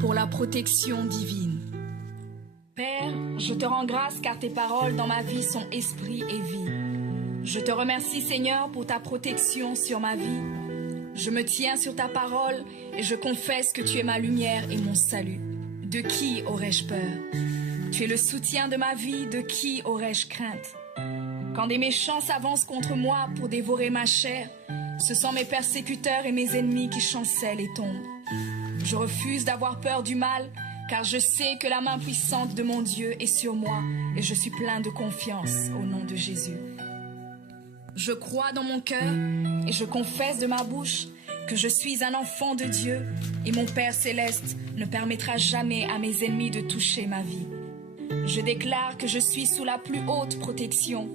pour la protection divine. Père, je te rends grâce car tes paroles dans ma vie sont esprit et vie. Je te remercie Seigneur pour ta protection sur ma vie. Je me tiens sur ta parole et je confesse que tu es ma lumière et mon salut. De qui aurais-je peur? Tu es le soutien de ma vie, de qui aurais-je crainte? Quand des méchants s'avancent contre moi pour dévorer ma chair, ce sont mes persécuteurs et mes ennemis qui chancellent et tombent. Je refuse d'avoir peur du mal, car je sais que la main puissante de mon Dieu est sur moi et je suis plein de confiance au nom de Jésus. Je crois dans mon cœur et je confesse de ma bouche que je suis un enfant de Dieu et mon Père céleste ne permettra jamais à mes ennemis de toucher ma vie. Je déclare que je suis sous la plus haute protection,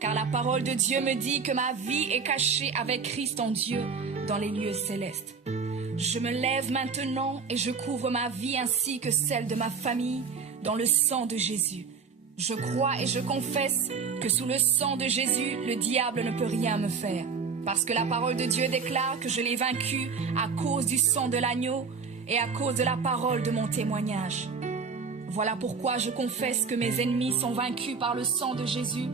car la parole de Dieu me dit que ma vie est cachée avec Christ en Dieu dans les lieux célestes. Je me lève maintenant et je couvre ma vie ainsi que celle de ma famille dans le sang de Jésus. Je crois et je confesse que sous le sang de Jésus, le diable ne peut rien me faire. Parce que la parole de Dieu déclare que je l'ai vaincu à cause du sang de l'agneau et à cause de la parole de mon témoignage. Voilà pourquoi je confesse que mes ennemis sont vaincus par le sang de Jésus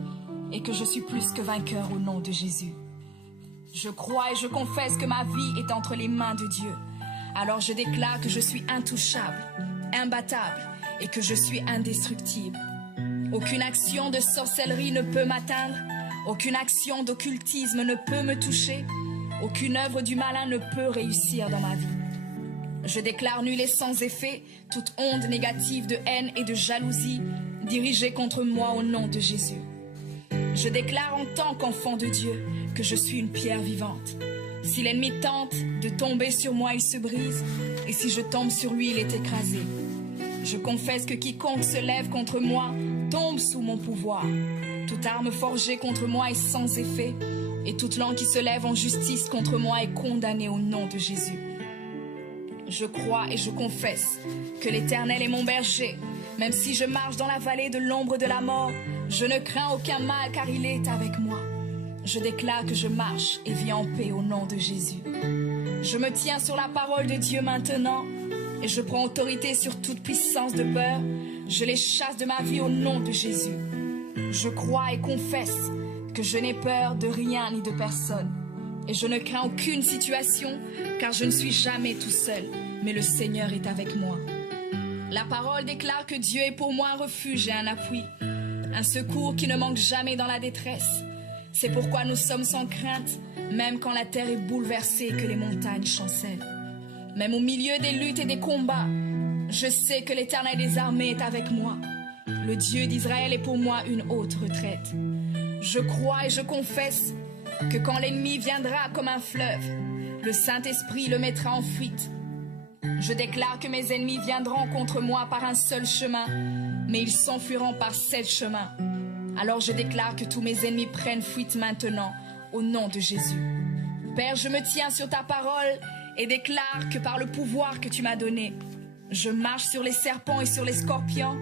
et que je suis plus que vainqueur au nom de Jésus. Je crois et je confesse que ma vie est entre les mains de Dieu. Alors je déclare que je suis intouchable, imbattable et que je suis indestructible. Aucune action de sorcellerie ne peut m'atteindre, aucune action d'occultisme ne peut me toucher, aucune œuvre du malin ne peut réussir dans ma vie. Je déclare nul et sans effet toute onde négative de haine et de jalousie dirigée contre moi au nom de Jésus. Je déclare en tant qu'enfant de Dieu que je suis une pierre vivante. Si l'ennemi tente de tomber sur moi, il se brise, et si je tombe sur lui, il est écrasé. Je confesse que quiconque se lève contre moi tombe sous mon pouvoir. Toute arme forgée contre moi est sans effet, et toute langue qui se lève en justice contre moi est condamnée au nom de Jésus. Je crois et je confesse que l'Éternel est mon berger. Même si je marche dans la vallée de l'ombre de la mort, je ne crains aucun mal car il est avec moi. Je déclare que je marche et vis en paix au nom de Jésus. Je me tiens sur la parole de Dieu maintenant et je prends autorité sur toute puissance de peur. Je les chasse de ma vie au nom de Jésus. Je crois et confesse que je n'ai peur de rien ni de personne. Et je ne crains aucune situation car je ne suis jamais tout seul, mais le Seigneur est avec moi. La parole déclare que Dieu est pour moi un refuge et un appui, un secours qui ne manque jamais dans la détresse. C'est pourquoi nous sommes sans crainte, même quand la terre est bouleversée et que les montagnes chancellent. Même au milieu des luttes et des combats, je sais que l'Éternel des armées est avec moi. Le Dieu d'Israël est pour moi une haute retraite. Je crois et je confesse que quand l'ennemi viendra comme un fleuve, le Saint-Esprit le mettra en fuite. Je déclare que mes ennemis viendront contre moi par un seul chemin, mais ils s'enfuiront par 7 chemins. Alors je déclare que tous mes ennemis prennent fuite maintenant, au nom de Jésus. Père, je me tiens sur ta parole et déclare que par le pouvoir que tu m'as donné, je marche sur les serpents et sur les scorpions,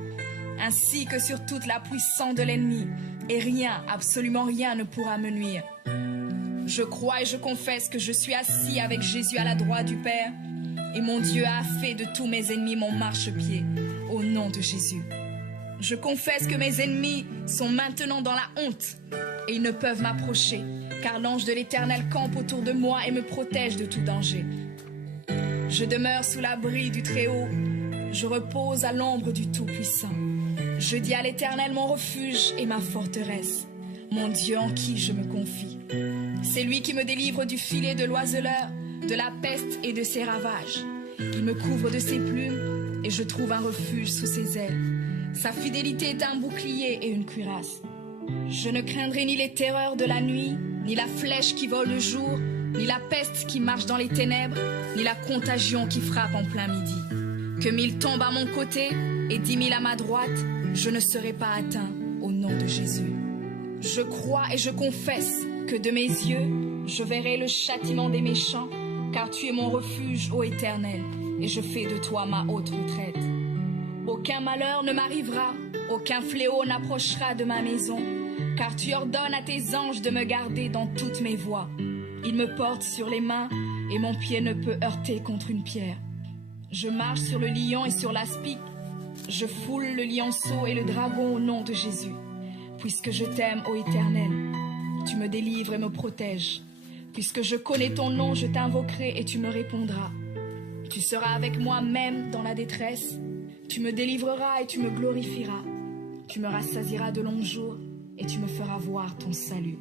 ainsi que sur toute la puissance de l'ennemi, et rien, absolument rien ne pourra me nuire. Je crois et je confesse que je suis assis avec Jésus à la droite du Père, et mon Dieu a fait de tous mes ennemis mon marchepied, au nom de Jésus. Je confesse que mes ennemis sont maintenant dans la honte, et ils ne peuvent m'approcher, car l'ange de l'Éternel campe autour de moi et me protège de tout danger. Je demeure sous l'abri du Très-Haut, je repose à l'ombre du Tout-Puissant. Je dis à l'Éternel mon refuge et ma forteresse, mon Dieu en qui je me confie. C'est lui qui me délivre du filet de l'oiseleur, de la peste et de ses ravages. Il me couvre de ses plumes et je trouve un refuge sous ses ailes. Sa fidélité est un bouclier et une cuirasse. Je ne craindrai ni les terreurs de la nuit, ni la flèche qui vole le jour, ni la peste qui marche dans les ténèbres, ni la contagion qui frappe en plein midi. Que 1000 tombent à mon côté et 10 000 à ma droite, je ne serai pas atteint au nom de Jésus. Je crois et je confesse que de mes yeux, je verrai le châtiment des méchants, car tu es mon refuge, ô Éternel, et je fais de toi ma haute retraite. Aucun malheur ne m'arrivera, aucun fléau n'approchera de ma maison, car tu ordonnes à tes anges de me garder dans toutes mes voies. Ils me portent sur les mains, et mon pied ne peut heurter contre une pierre. Je marche sur le lion et sur l'aspic. Je foule le lionceau et le dragon au nom de Jésus. Puisque je t'aime, ô Éternel, tu me délivres et me protèges. Puisque je connais ton nom, je t'invoquerai et tu me répondras. Tu seras avec moi même dans la détresse. Tu me délivreras et tu me glorifieras. Tu me rassasieras de longs jours et tu me feras voir ton salut.